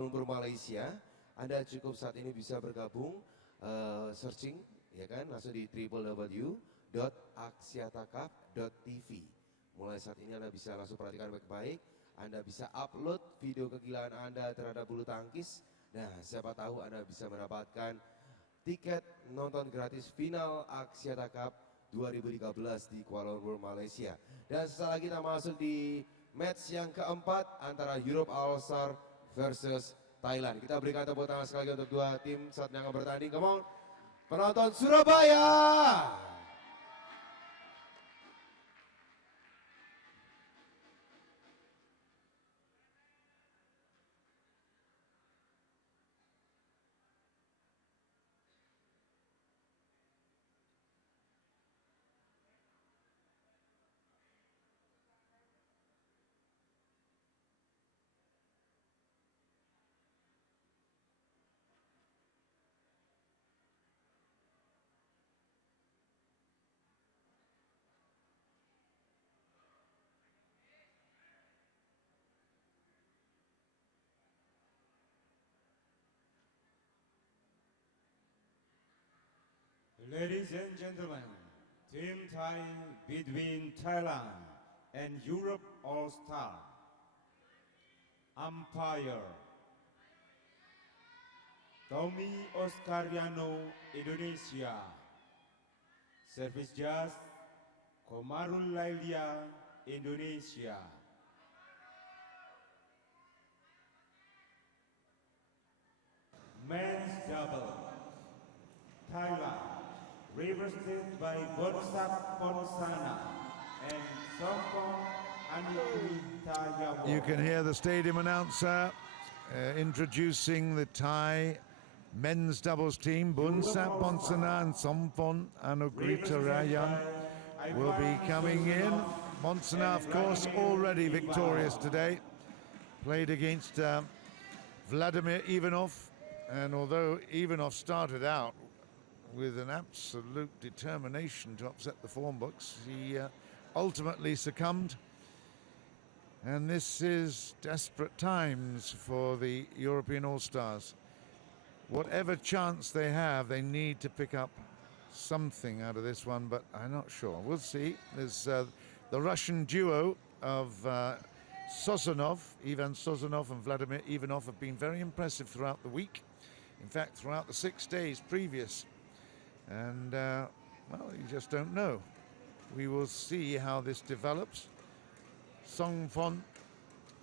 Lumpur Malaysia. Anda cukup saat ini bisa bergabung, searching, ya kan, langsung di www.axiatacup.tv. Mulai saat ini Anda bisa langsung perhatikan baik-baik. Anda bisa upload video kegilaan Anda terhadap bulu tangkis. Nah, siapa tahu Anda bisa mendapatkan tiket nonton gratis final Axiata Cup 2013 di Kuala Lumpur, Malaysia. Dan setelah kita masuk di match yang keempat antara Europe All-Star versus Thailand. Kita berikan tepuk tangan sekali untuk dua tim saat yang akan bertanding. Come on, penonton Surabaya! Ladies and gentlemen, Team Thai between Thailand and Europe All-Star. Umpire Tommy Oscariano, Indonesia. Service judge Komarul Lailia, Indonesia. Men's double, Thailand, represented by B.Ponsana and Songphon. You can hear the stadium announcer introducing the Thai men's doubles team. Boonsak, B.Ponsana and Songphon, A.Sozonov will be coming in. B.Ponsana, of course, already victorious today. Played against Vladimir Ivanov, and although Ivanov started out with an absolute determination to upset the form books, he ultimately succumbed. And this is desperate times for the European All-Stars. Whatever chance they have, they need to pick up something out of this one, but I'm not sure. We'll see. There's the Russian duo of I.Sozonov, I.Sozonov and Vladimir Ivanov have been very impressive throughout the week. In fact, throughout the 6 days previous. And, well, you just don't know. We will see how this develops. Songphon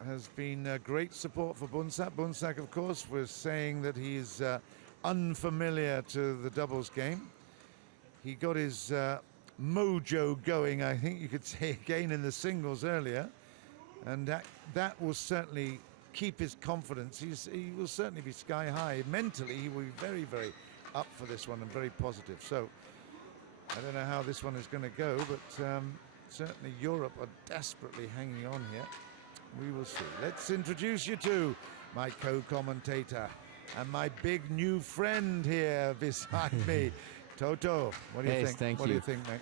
has been great support for Boonsak. Boonsak, of course, was saying that he's unfamiliar to the doubles game. He got his mojo going, I think you could say, again in the singles earlier. And that will certainly keep his confidence. He will certainly be sky high. Mentally, he will be very, very up for this one and very positive. So I don't know how this one is going to go, but certainly Europe are desperately hanging on here. We will see. Let's introduce you to my co-commentator and my big new friend here beside me, Toto. What do you think? Thank what you. Do you think, mate?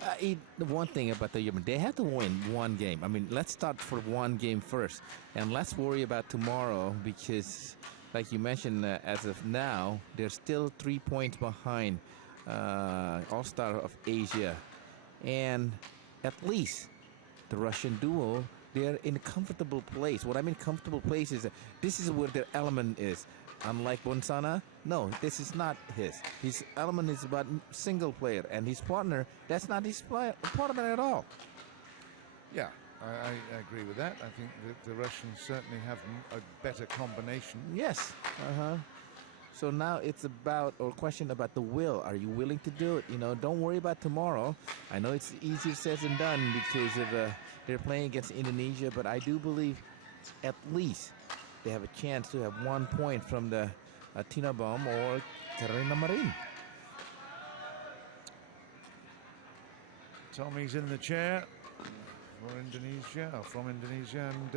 The one thing about the Yemen, they have to win one game. I mean, let's start for one game first, and let's worry about tomorrow because, like you mentioned, as of now, they're still 3 points behind All-Star of Asia. And at least the Russian duo, they're in a comfortable place. What I mean comfortable place is that this is where their element is. Unlike B.Ponsana, no, this is not his. His element is about single player, and his partner, that's not his partner at all. Yeah. I agree with that. I think that the Russians certainly have a better combination. Yes. So now it's about, or question about the will. Are you willing to do it? You know, don't worry about tomorrow. I know it's easier said than done because of they're playing against Indonesia, but I do believe at least they have a chance to have 1 point from the Tina Bomb or Karina Marin. Tommy's in the chair for Indonesia, or from Indonesia, and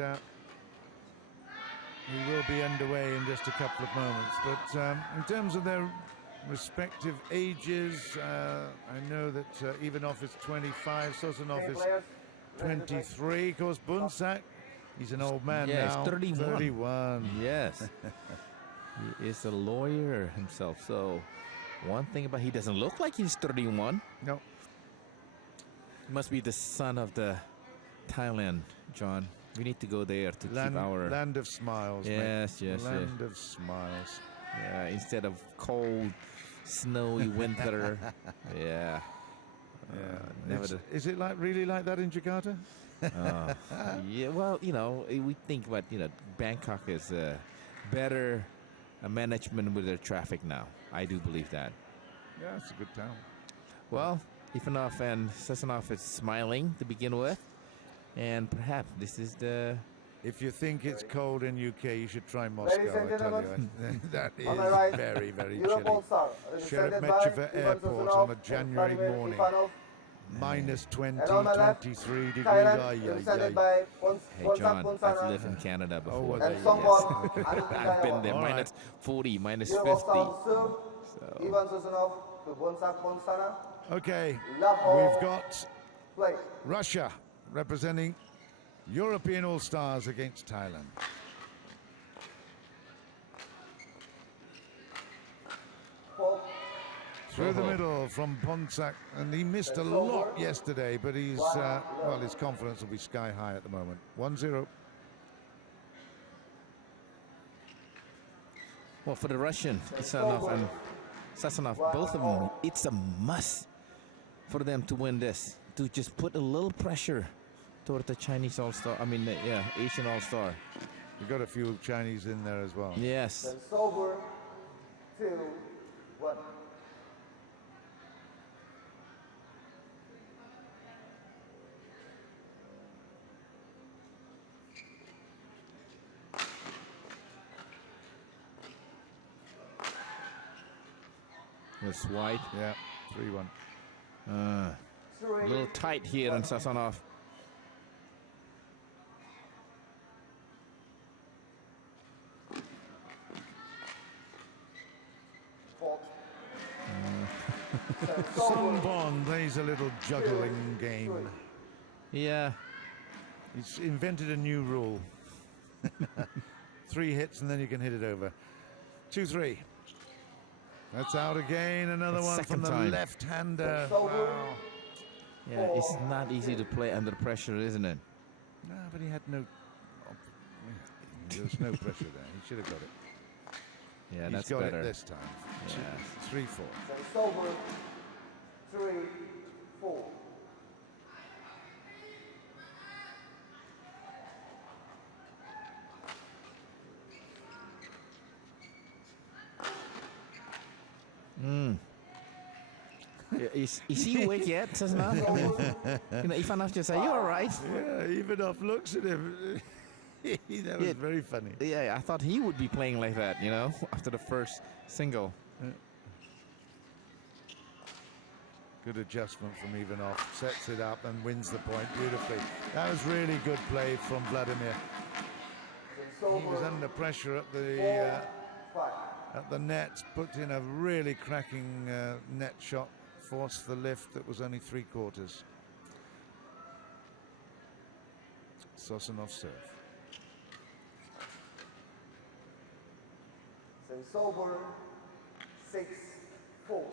we will be underway in just a couple of moments. But in terms of their respective ages, I know that Ivanov is 25, Sozonov is 23. Of course, Boonsak, he's an old man now. He's 31. 31. Yes. is a lawyer himself. So one thing about he doesn't look like he's 31. No. He must be the son of the Thailand, John. We need to go there to keep our land of smiles. Yes, mate. yes, Land of smiles. Yeah, instead of cold, snowy winter. Yeah. Is it really like that in Jakarta? Yeah, well, you know, we think about, you know, Bangkok is better management with their traffic now. I do believe that. Yeah, it's a good town. Well, Ivanov and S.Anugritayawon is smiling to begin with. And perhaps this is the... If you think it's cold in UK, you should try Moscow, I tell you. That is very, very chilly. Sheremetyevo Airport on a January morning. Minus 20, 23 degrees. Hey, John, I've lived in Canada before. Oh, well, yes. I've been there. All minus right. 40, minus 50. So. Okay, we've got Russia representing European All-Stars against Thailand. Through the middle from Boonsak, and he missed a lot yesterday, but he's, well, his confidence will be sky high at the moment. 1-0. Well, for the Russian, I.Sozonov and S.Anugritayawon, both of them, it's a must for them to win this, to just put a little pressure toward the Chinese All-Star, Asian All-Star. We've got a few Chinese in there as well. Yes. Over 2-1. It's wide. Yeah, 3-1. A little tight here on S.Anugritayawon. Songphon plays a little juggling game. Yeah. He's invented a new rule. 3 hits and then you can hit it over. 2-3. That's out again. Another one from the left-hander. Wow. Yeah, it's not easy to play under pressure, isn't it? No, but he had no... There was no pressure there. He should have got it. Yeah, He's got better. it this time. Yeah. 3-4. It's over 3-4. Is he awake yet? S.Anugritayawon? I mean, you know, Ivanov just said, "You all right?" Yeah, Ivanov looks at him. That was very funny. Yeah, I thought he would be playing like that, you know, after the first single. Good adjustment from Ivanov. Sets it up and wins the point beautifully. That was really good play from Vladimir. He was under pressure at the net, put in a really cracking net shot, forced the lift that was only 3/4. S.Anugritayawon serve. So it's over 6-4.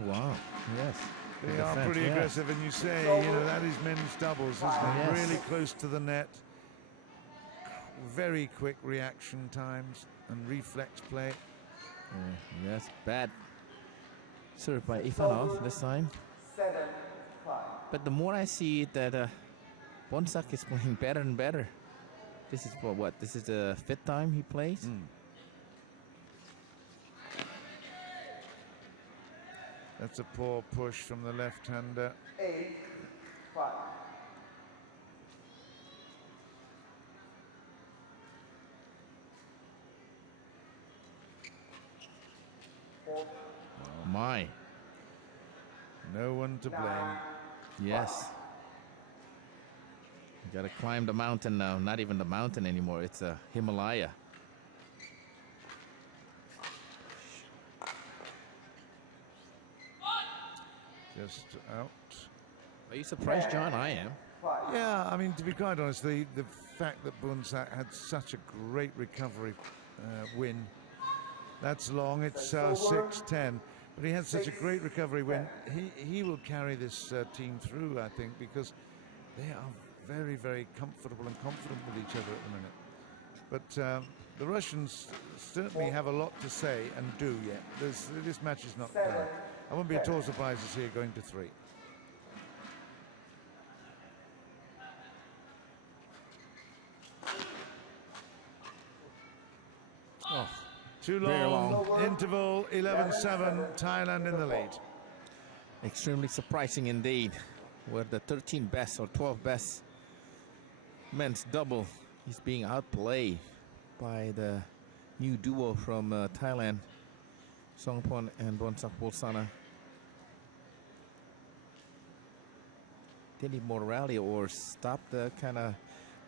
Wow. Yes. They are pretty aggressive, and you say, you know, that is men's doubles, isn't it? Yes. Really close to the net. Very quick reaction times and reflex play. Yes, bad serve by Ivanov this time. 7-5. But the more I see that Boonsak is playing better and better. This is what? This is the 5th time he plays? That's a poor push from the left-hander. 8-5. My. No one to blame. Yes. You gotta climb the mountain now. Not even the mountain anymore. It's a Himalaya. Just out. Are you surprised, John? I am. 5. Yeah, I mean, to be quite honest, the fact that Boonsak had such a great recovery win, that's long, it's 6-10, but he had such a great recovery win. He will carry this team through, I think, because they are very, very comfortable and confident with each other at the minute. But the Russians certainly have a lot to say and do yet. This match is not done. I wouldn't be at all surprised to see it going to 3. Oh, Too very long. Interval 11-7. Thailand in the lead. extremely surprising indeed. Where the 13 best or 12 best men's double is being outplayed by the new duo from Thailand, Songphon and V.Ivanov. They need more rally or stop the kind of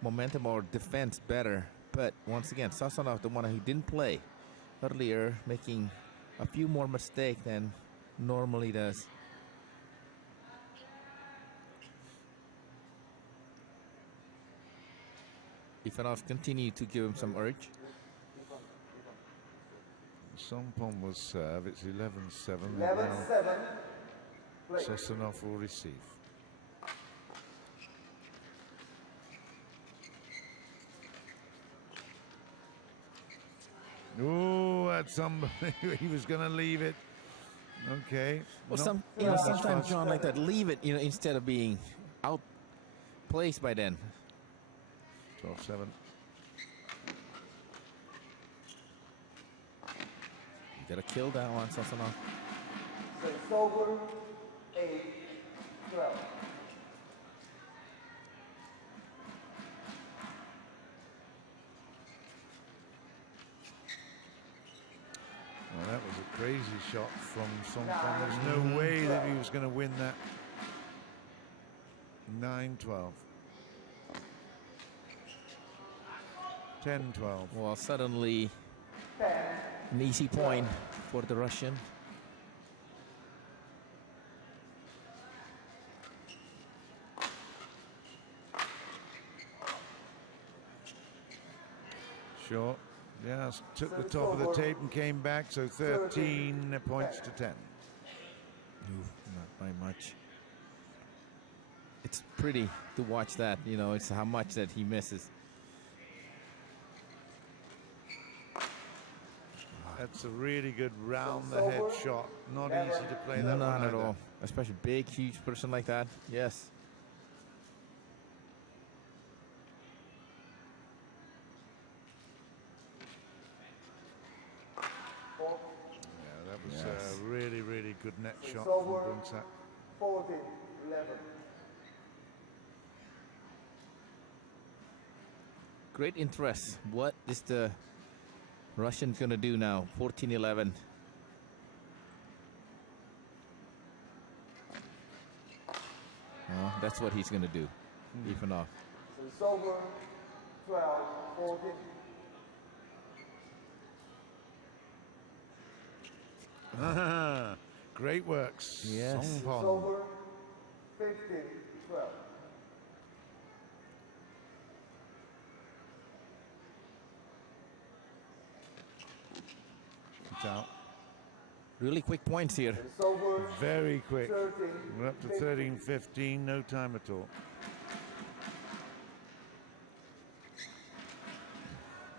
momentum or defense better. But once again, S.Anugritayawon, the one who didn't play earlier, making a few more mistakes than normally does. Ivanov continued to give him some urge. Songphon will serve. It's 11-7. 11-7. Play. S.Anugritayawon will receive. Oh, that's somebody. He was going to leave it. Okay. Well, Not sometimes, fast. John, like that, leave it, instead of being outplaced by then. 12-7. You gotta kill that one, S.Anugritayawon. So it's over. 8-12. Well, that was a crazy shot from Songphon. There's no way that he was going to win that. 9-12. 10-12. Well, suddenly an easy point for the Russian. Sure. Yeah, took the top of the tape and came back, so 13 points to 10. Not by much. It's pretty to watch that, it's how much that he misses. That's a really good round-the-head shot. Not easy to play that Not one at either. all. Especially big, huge person like that. Yes. Yeah, that was a really, really good net shot from over. Boonsak. 14-11. Great interest. What is the Russian gonna do now? 14-11. That's what he's gonna do. Ivanov. So it's over. 12-14. Great works. Yes. It's Songphon. over. 15-12. It's out. Really quick points here. It's over. Very quick. 13. We're up to 13-15, no time at all.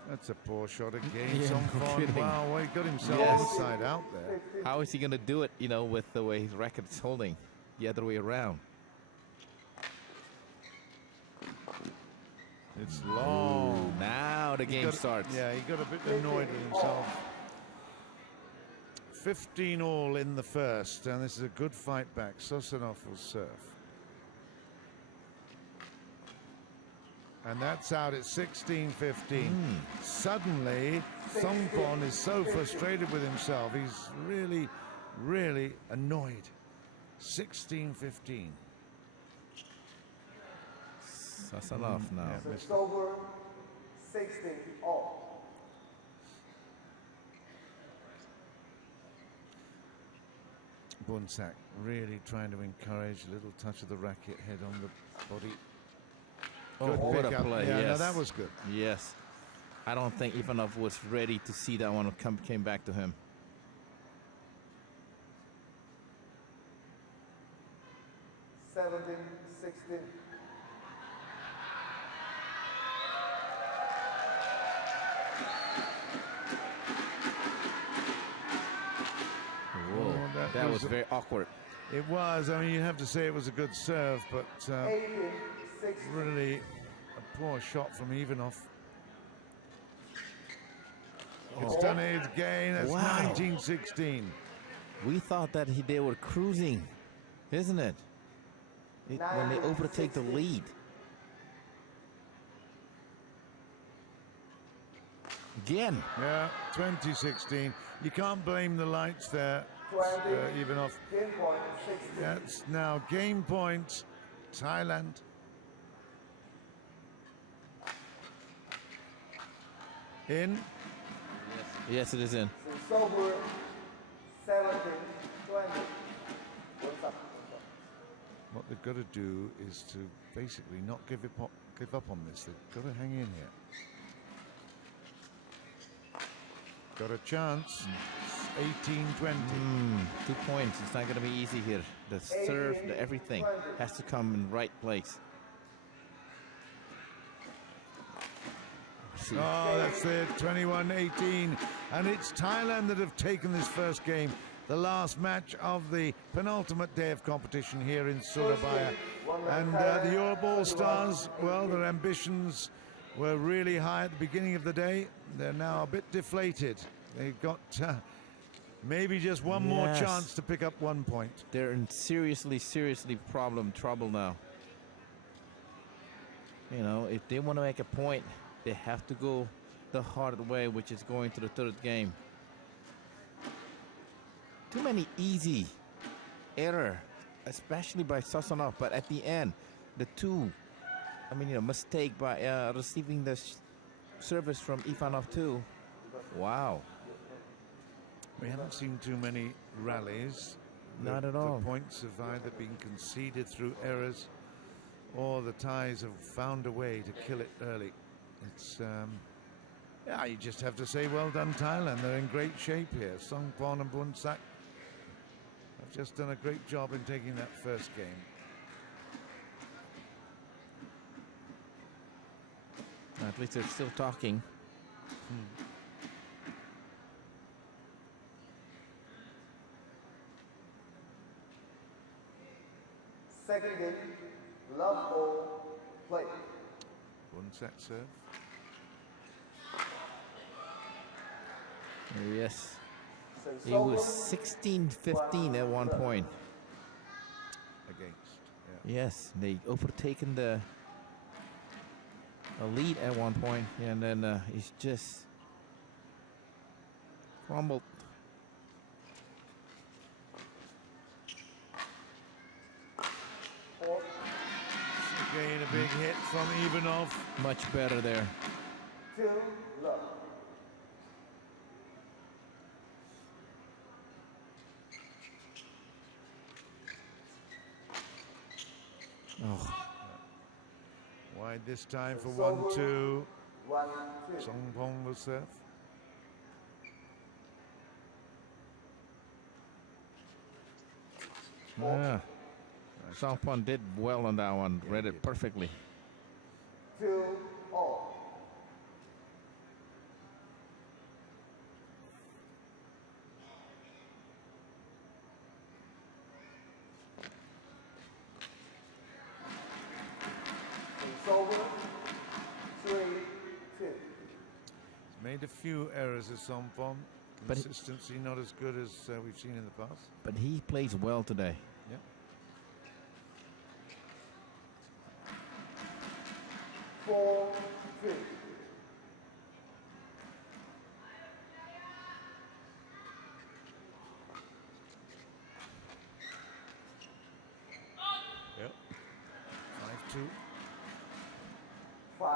That's a poor shot again. Yeah, no Songphon. kidding. Wow, well, he got himself Yes. inside out there. How is he gonna do it, with the way his racket's holding? The other way around. It's long. Now the game starts. Yeah, he got a bit annoyed with himself. 15 all in the first, and this is a good fight back. S.Anugritayawon will serve. And that's out at 16-15. Suddenly, Songphon is so frustrated with himself. He's really, really annoyed. 16-15. S.Anugritayawon now. Yeah, So missed it's it. over. 16 all. Boonsak really trying to encourage a little touch of the racket, head on the body. Oh, Good what a pickup. play! Yeah, Yes, no, that was good. Yes, I don't think Ivanov was ready to see that one came back to him. 17-16. Whoa, Oh, that was very awkward. It was. I mean, you have to say it was a good serve, but 18-16. really a poor shot from Ivanov. It's done it again. That's Wow. 19-16. We thought that they were cruising, isn't it? When they overtake the lead. Again. Yeah, 2016. You can't blame the lights there, 20. Ivanov. Game point 16. That's now game point, Thailand. In. Yes, it is in. So over 17-20. What's up? What they've got to do is to basically not give up on this. They've got to hang in here. Got a chance. 18-20. 2 points. It's not going to be easy here. The serve, the everything has to come in right place. See. Oh, that's it. 21-18. And it's Thailand that have taken this first game. The last match of the penultimate day of competition here in Surabaya. And the Europe All-Stars, well, their ambitions were really high at the beginning of the day. They're now a bit deflated. They've got maybe just one more chance to pick up 1 point. They're in seriously trouble now. You know, if they want to make a point, they have to go the hard way, which is going to the third game. Too many easy error, especially by S.Anugritayawon. But at the end, the two, mistake by receiving the service from Ivanov too. Wow. We haven't seen too many rallies. Not at all. The points have either been conceded through errors or the Thais have found a way to kill it early. It's, yeah, you just have to say well done, Thailand. They're in great shape here. Songphon and Boonsak have just done a great job in taking that first game. At least they're still talking. Second game, love ball, play. Boonsak serve. Yes. So It was 16-15 at one point. Against, yeah. Yes, they overtaken the lead at one point, and then it's just crumbled. Again, a big hit from Ivanov. Much better there. 2 love. Oh, Wide this time for 1-2. 1-2. Songphon will serve. yeah. Songphon did well on that one. Read it perfectly. 2 all. It's over 3-2. Made a few errors at Songphon. But he- Consistency not as good as we've seen in the past. But he plays well today. Yeah. 4-3. Yep. 5-2. 5-2.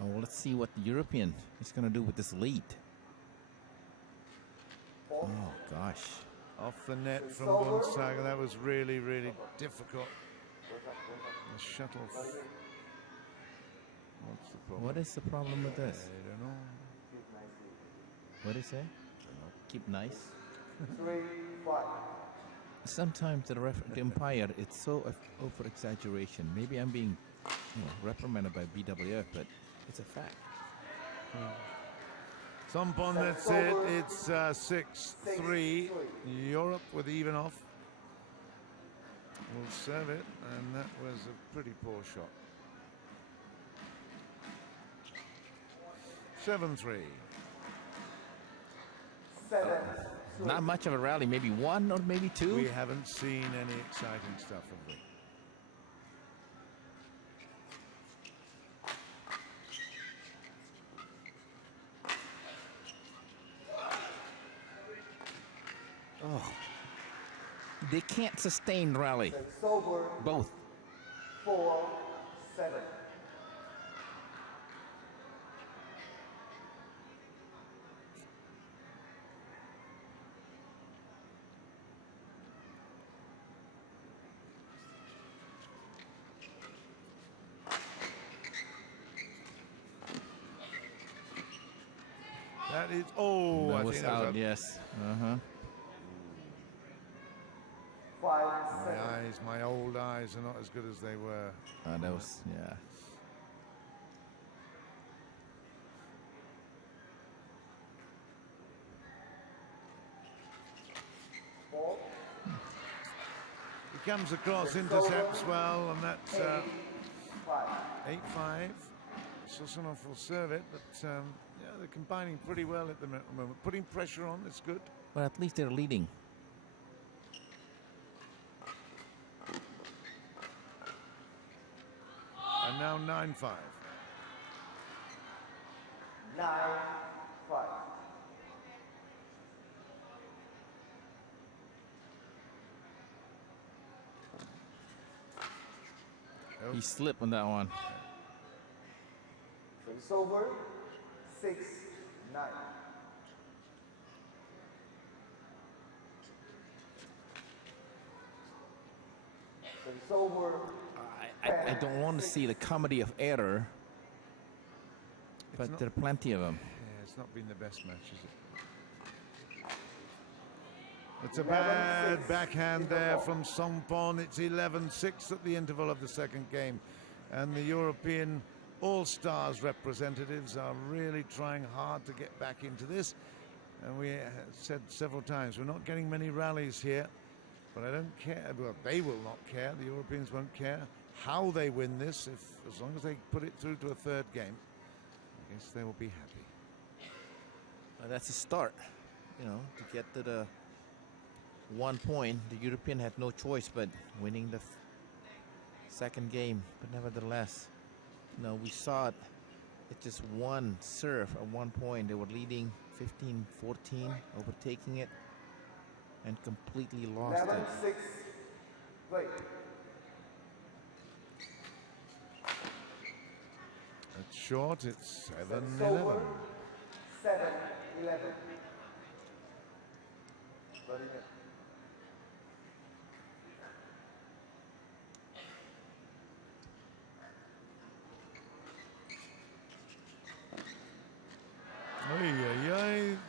Oh, well, let's see what the European is going to do with this lead. 4-3. Oh, gosh. Off the net from Boonsak. That was really, really difficult. The shuttle. What's the problem? What is the problem with this? I don't know. What do you say? Keep nice. 3-5. Sometimes the umpire, it's so over exaggeration. Maybe I'm being reprimanded by BWF, but it's a fact. Songphon, that's it. It's 6-3. Europe with Ivanov. Will serve it, and that was a pretty poor shot. 7-3. 7-3. Not much of a rally, maybe one or maybe two. We haven't seen any exciting stuff, have we? Oh, they can't sustain rally. Sober. Both. 4-7. That is, oh, I That was think that out, was yes. Uh-huh. 5-7. my old eyes are not as good as they were. That was, yeah. He comes across, intercepts well, and that's 8-5. 'Sozonov will serve it, but yeah, they're combining pretty well at the moment. Putting pressure on, it's good. But at least they're leading. And now 9-5. 9-5. He slipped on that one. It's over. 6-9. It's over. I don't want to see the comedy of error, but there are plenty of them. Yeah, it's not been the best match, is it? It's a bad backhand there from Songphon. It's 11-6 at the interval of the second game. And the European All-Stars representatives are really trying hard to get back into this. And we said several times, we're not getting many rallies here. But I don't care. Well, they will not care. The Europeans won't care how they win this. As long as they put it through to a third game, I guess they will be happy. Well, that's a start, to get to the 1 point. The European had no choice but winning the second game. But nevertheless, we saw it. It's just one serve at 1 point. They were leading 15-14, overtaking it, and completely lost it. 11-6. Play. It's short. It's 7-11. 7-11. Vladimir.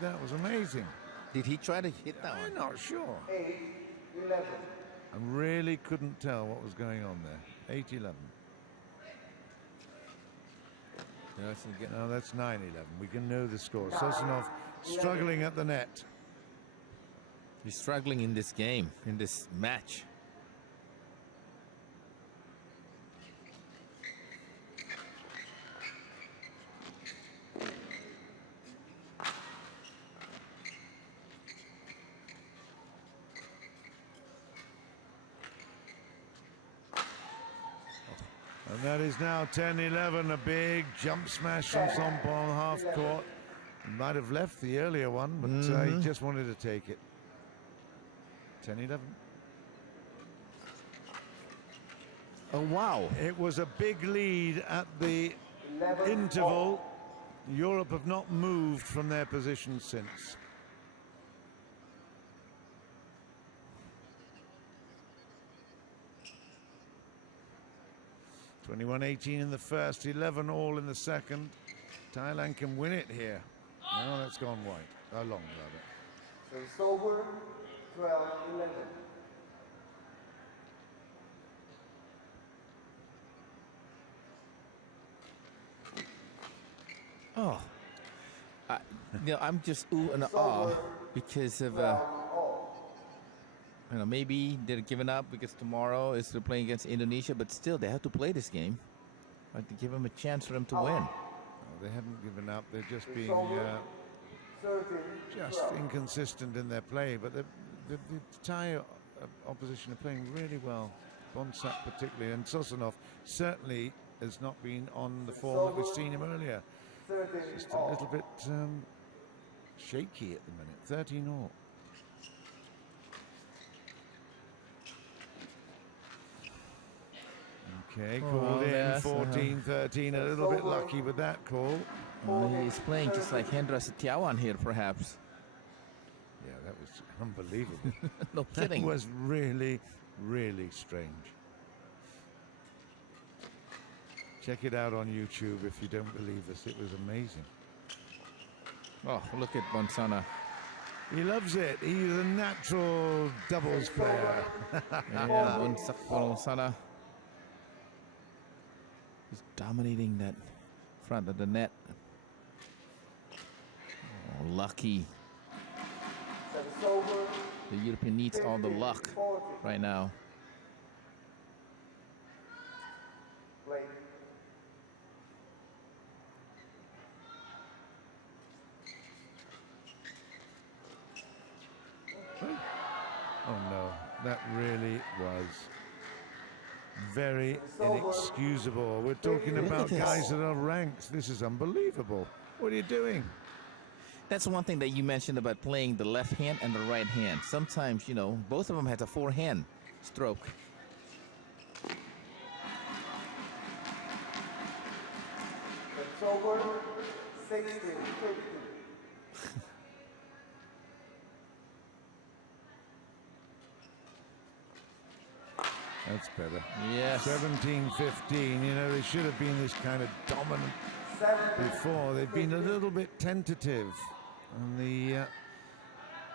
That was amazing. Did he try to hit that I'm one? not sure. 8-11. I really couldn't tell what was going on there. 8-11. No, that's 9-11. We can know the score. Sozonov struggling at the net. He's struggling in this game, in this match. And that is now 10-11, a big jump smash from Songphon half court. He might have left the earlier one, but he just wanted to take it. 10-11. Oh, wow. It was a big lead at the interval. Europe have not moved from their position since. 21-18 in the first, 11 all in the second. Thailand can win it here. No, that's gone wide. Long, rather. Service over, 12-11. Oh, I'm just ooh and ah because of maybe they're giving up because tomorrow is they're playing against Indonesia, but still they have to play this game. Like to give them a chance for them to win. They haven't given up. They're just being just inconsistent in their play. But the Thai opposition are playing really well. Boonsak particularly, and I.Sozonov certainly has not been on the form that we've seen him earlier. Just a little bit shaky at the minute. 13 all. Okay, called in, yes, 14-13, a little bit lucky with that call. He's playing just like Richest here, perhaps. Yeah, that was unbelievable. No kidding. That was really, really strange. Check it out on YouTube if you don't believe us. It was amazing. Oh, look at Ponsana. He loves it. He's a natural doubles player. Yeah, Ponsana. He's dominating that front of the net. Oh, lucky. The European needs all the luck right now. Oh no, that really was very inexcusable. We're talking about guys that are ranked. This is unbelievable. What are you doing? That's one thing that you mentioned about playing the left hand and the right hand. Sometimes, both of them has a forehand stroke. It's over, 16-15. That's better. Yes. 17-15. They should have been this kind of dominant before. They've been a little bit tentative. And the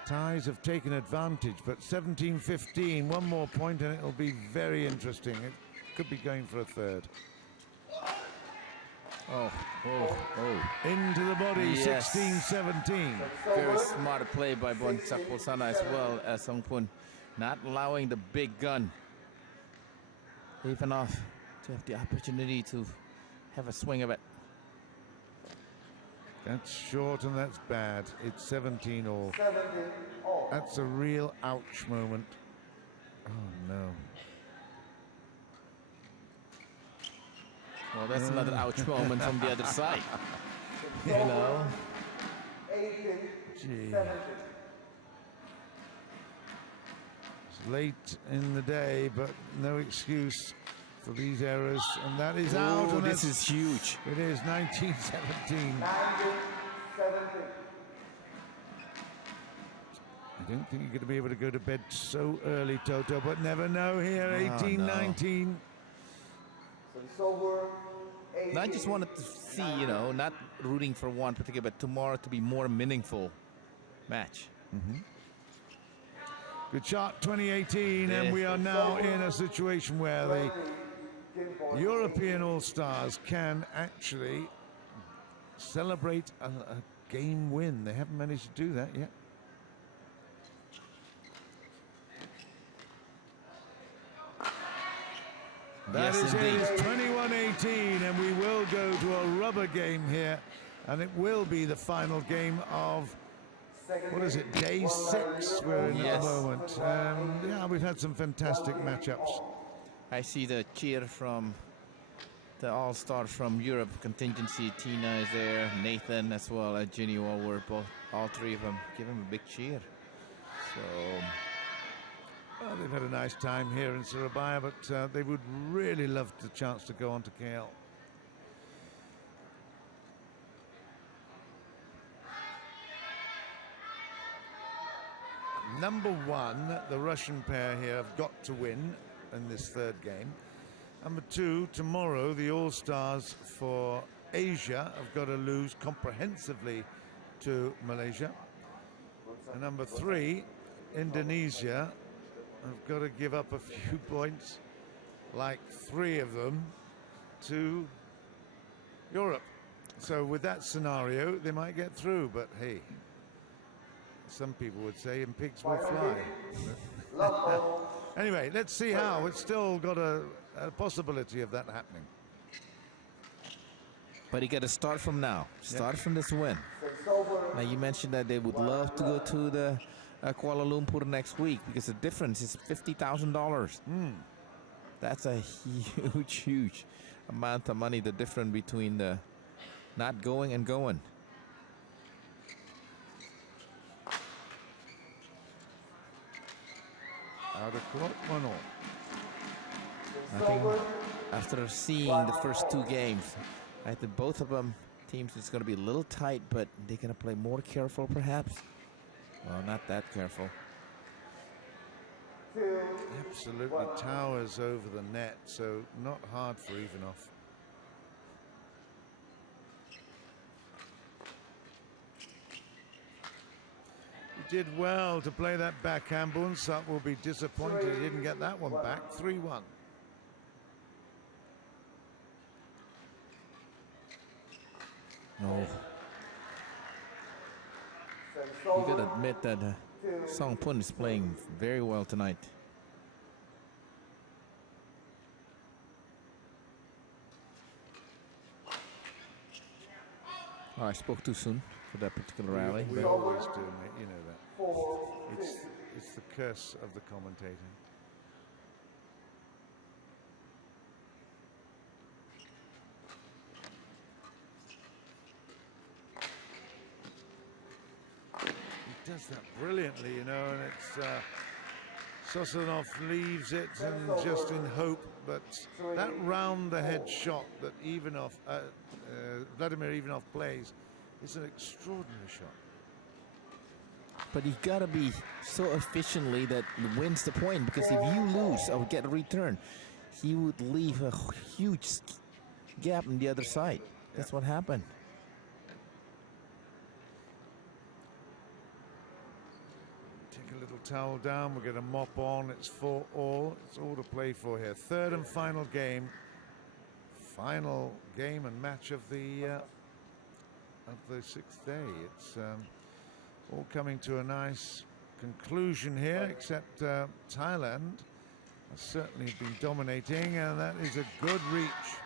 Thais have taken advantage. But 17-15, one more point and it'll be very interesting. It could be going for a third. Oh. Into the body, Yes. 16-17. Very smart play by Boonsak as well as Songphon, not allowing the big gun V.Ivanov to have the opportunity to have a swing of it. That's short and that's bad. It's 17 all. That's a real ouch moment. Oh no. Well, that's another ouch moment from the other side. Gee. It's late in the day, but no excuse for these errors, and that is out. Oh, And this is huge. It is 19-17. I don't think you're going to be able to go to bed so early, Toto, but never know here. 18-19. No, I just wanted to see, not rooting for one particular, but tomorrow to be more meaningful match. Good shot, 2018, and we are now in a situation where the European All-Stars can actually celebrate a game win. They haven't managed to do that yet. That is indeed. it. It's 21-18, and we will go to a rubber game here, and it will be the final game of, what is it, day 6 we're in at the moment. Yeah, we've had some fantastic matchups. I see the cheer from the all-star from Europe contingency. Tina is there, Nathan as well as Ginny Walworth, all three of them give him a big cheer. So they've had a nice time here in Surabaya, but they would really love the chance to go on to KL. Number 1, the Russian pair here have got to win in this third game. Number 2, tomorrow the All-Stars for Asia have got to lose comprehensively to Malaysia. And number 3, Indonesia have got to give up a few points, like 3 of them, to Europe. So with that scenario, they might get through, but hey, some people would say, and pigs will fly. Anyway, let's see how. It's still got a possibility of that happening. But you got to start from now. Start from this win. Now, you mentioned that they would love to go to the Kuala Lumpur next week because the difference is $50,000. That's a huge amount of money, the difference between the not going and going. Out of court, 1-all. I think after seeing the first 2 games, I think both of them teams it's going to be a little tight, but they're going to play more careful perhaps. Well, not that careful. Absolutely towers over the net, so not hard for Ivanov. He did well to play that backhand. Boonsak will be disappointed he didn't get that one back. 3-1. No. You got to admit that Songphon is playing very well tonight. Oh, I spoke too soon for that particular rally. We always do, mate. You know that. It's the curse of the commentator. He does that brilliantly, you know, and it's I.Sozonov leaves it and just in hope, but that round the head shot that Vladimir Ivanov plays is an extraordinary shot. But he got to be so efficiently that he wins the point, because if you lose or get a return, he would leave a huge gap on the other side. That's what happened. Take a little towel down, we'll get a mop on. It's 4-all. It's all to play for here. Third and final game. Final game and match of the 6th day. It's all coming to a nice conclusion here, except Thailand has certainly been dominating, and that is a good reach.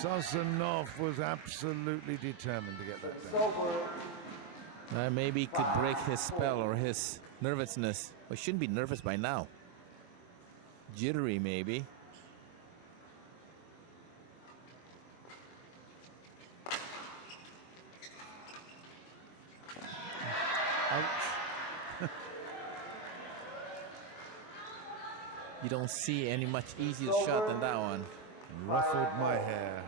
I.Sozonov was absolutely determined to get that down. Maybe he could break his spell or his nervousness. Well, he shouldn't be nervous by now. Jittery, maybe. Ouch. You don't see any much easier shot than that one. Ruffled my hair.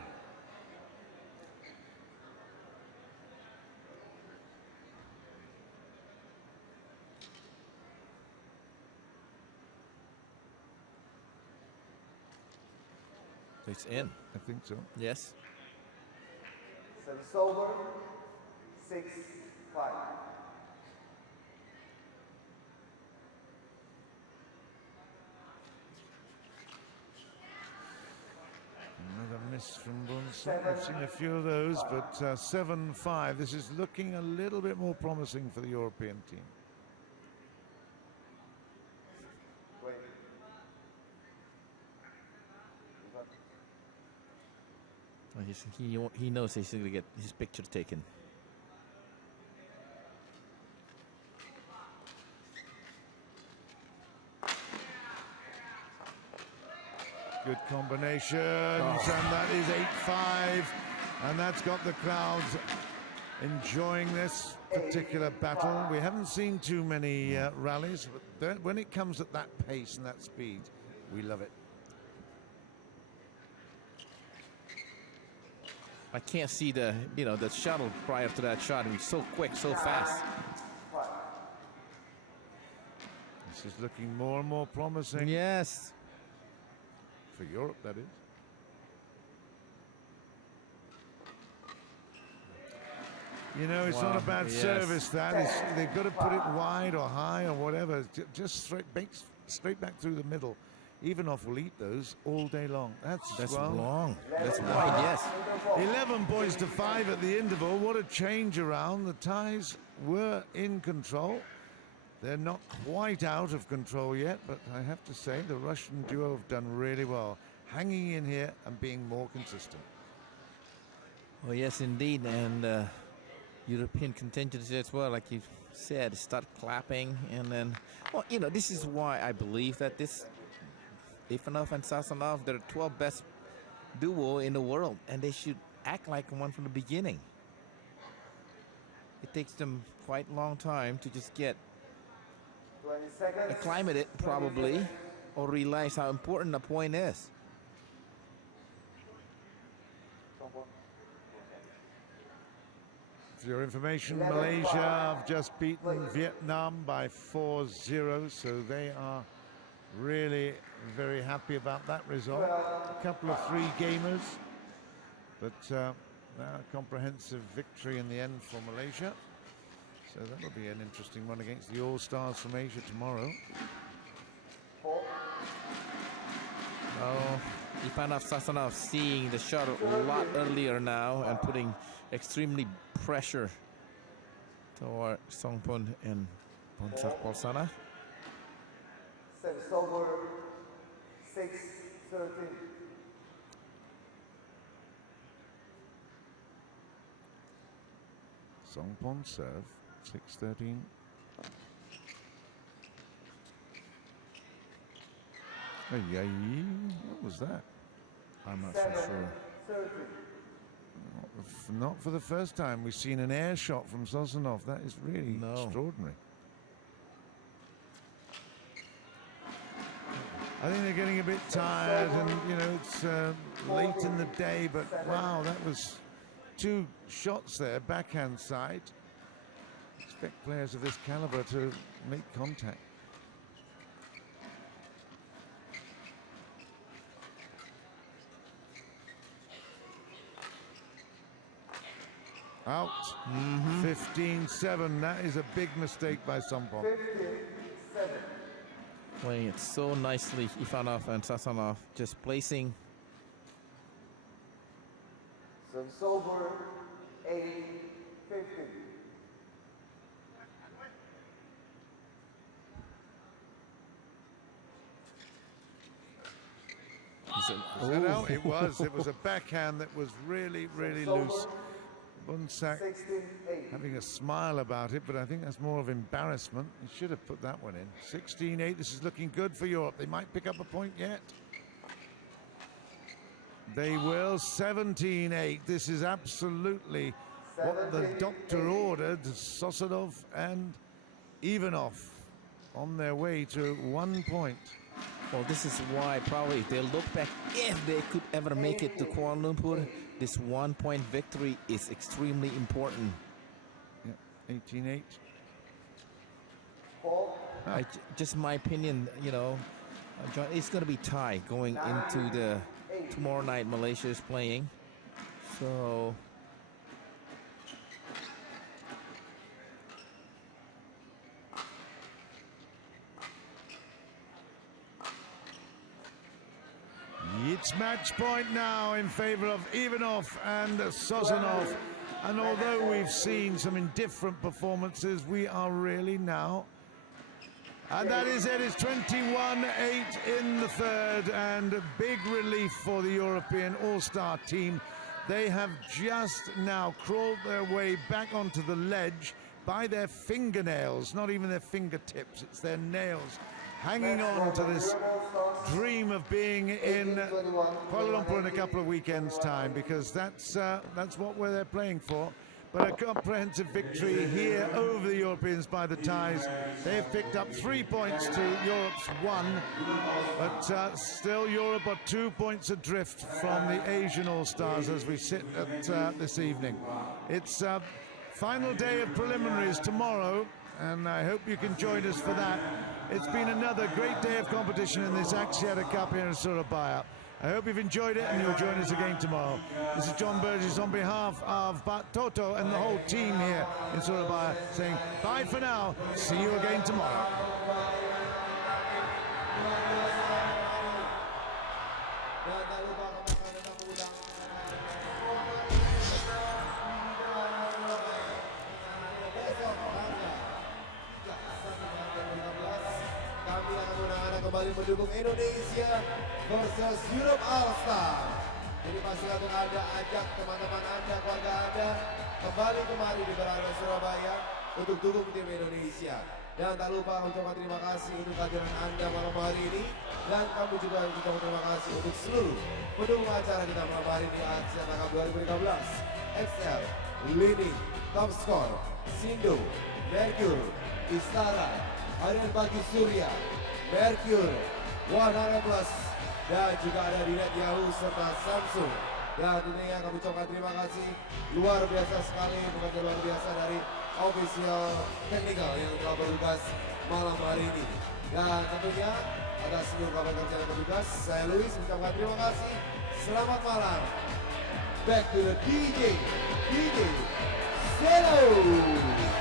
It's in. I think so. Yes. Service over, 6-5. Another miss from Boonsak. I've seen a few of those, but 7-5. This is looking a little bit more promising for the European team. He knows he's going to get his picture taken. Good combinations, and that is 8-5, and that's got the crowds enjoying this particular battle. We haven't seen too many rallies, but when it comes at that pace and that speed, we love it. I can't see the shuttle prior to that shot. It was so quick, so fast. This is looking more and more promising. Yes. For Europe, that is. You know, it's not a bad service, that. They've got to put it wide or high or whatever. Just straight back through the middle. Ivanov will eat those all day long. That's long. That's wide, yes. 11 points to 5 at the interval. What a change around. The Thais were in control. They're not quite out of control yet, but I have to say the Russian duo have done really well, hanging in here and being more consistent. Well, yes, indeed, and European contingency as well, like you said, start clapping, and then, well, you know, this is why I believe that this Ivanov and S.Anugritayawon, they're 12 best duo in the world, and they should act like one from the beginning. It takes them quite a long time to just get acclimated, probably, or realize how important the point is. For your information, Malaysia have just beaten Vietnam by 4-0, so they are really very happy about that result. A couple of three-gamers, but a comprehensive victory in the end for Malaysia. So that'll be an interesting one against the All-Stars from Asia tomorrow. Oh, Ivanov, S.Anugritayawon seeing the shot a lot earlier now and putting extremely pressure toward Songphon and B.Ponsana. Service over, 6-13. Songphon serve, 6-13. Hey, what was that? I'm not so sure. Not for the first time. We've seen an air shot from S.Ozonov. That is really extraordinary. I think they're getting a bit tired, and you know, it's late in the day, but wow, that was 2 shots there, backhand side. Expect players of this caliber to make contact. Out. 15-7. That is a big mistake by Songphon. Playing it so nicely, Ivanov and S.Anugritayawon just placing. Service over, 8-15. It was a backhand that was really, really loose. Boonsak having a smile about it, but I think that's more of embarrassment. He should have put that one in. 16-8, this is looking good for Europe. They might pick up a point yet. They will. 17-8. This is absolutely what the doctor ordered. S.Ozonov and Ivanov on their way to 1 point. Well, this is why probably they'll look back, if they could ever make it to Kuala Lumpur, this 1 point victory is extremely important. Yeah, 18-8. Just my opinion, you know, John, it's going to be tie going into the tomorrow night Malaysia is playing. So it's match point now in favor of Ivanov and S.Ozonov. And although we've seen some indifferent performances, we are really now. And that is it. It's 21-8 in the third, and a big relief for the European All-Star team. They have just now crawled their way back onto the ledge by their fingernails, not even their fingertips, it's their nails, hanging on to this dream of being in Kuala Lumpur in a couple of weekends' time, because that's what they're playing for. But a comprehensive victory here over the Europeans by the Thais. They have picked up 3 points to Europe's 1, but still Europe are 2 points adrift from the Asian All-Stars as we sit at this evening. It's final day of preliminaries tomorrow, and I hope you can join us for that. It's been another great day of competition in this Axiata Cup here in Surabaya. I hope you've enjoyed it and you'll join us again tomorrow. This is John Burgess on behalf of Toto and the whole team here in Surabaya saying bye for now. See you again tomorrow. Kami akan anak kembali mendukung Indonesia versus Europe All-Star. Jadi pastikan untuk Anda, ajak teman-teman Anda, keluarga Anda kembali kemari di Badminton Surabaya untuk dukung tim Indonesia. Dan tak lupa ucapkan terima kasih untuk kehadiran Anda malam hari ini. Dan kami juga ucapkan terima kasih untuk seluruh pendukung acara kita malam hari ini Axiata Cup 2013. XL, Leading, Top Score, Sindo, Mercure, Istara, Harian Bagi Surya, Mercure, 100 Plus, dan juga ada di Net Yahoo serta Samsung. Dan tentunya kami ucapkan terima kasih luar biasa sekali, bekerja luar biasa dari official technical yang telah bertugas malam hari ini. Dan tentunya atas seluruh kabar kerja yang bertugas, saya Luis mengucapkan terima kasih. Selamat malam. Back to the DJ Selo.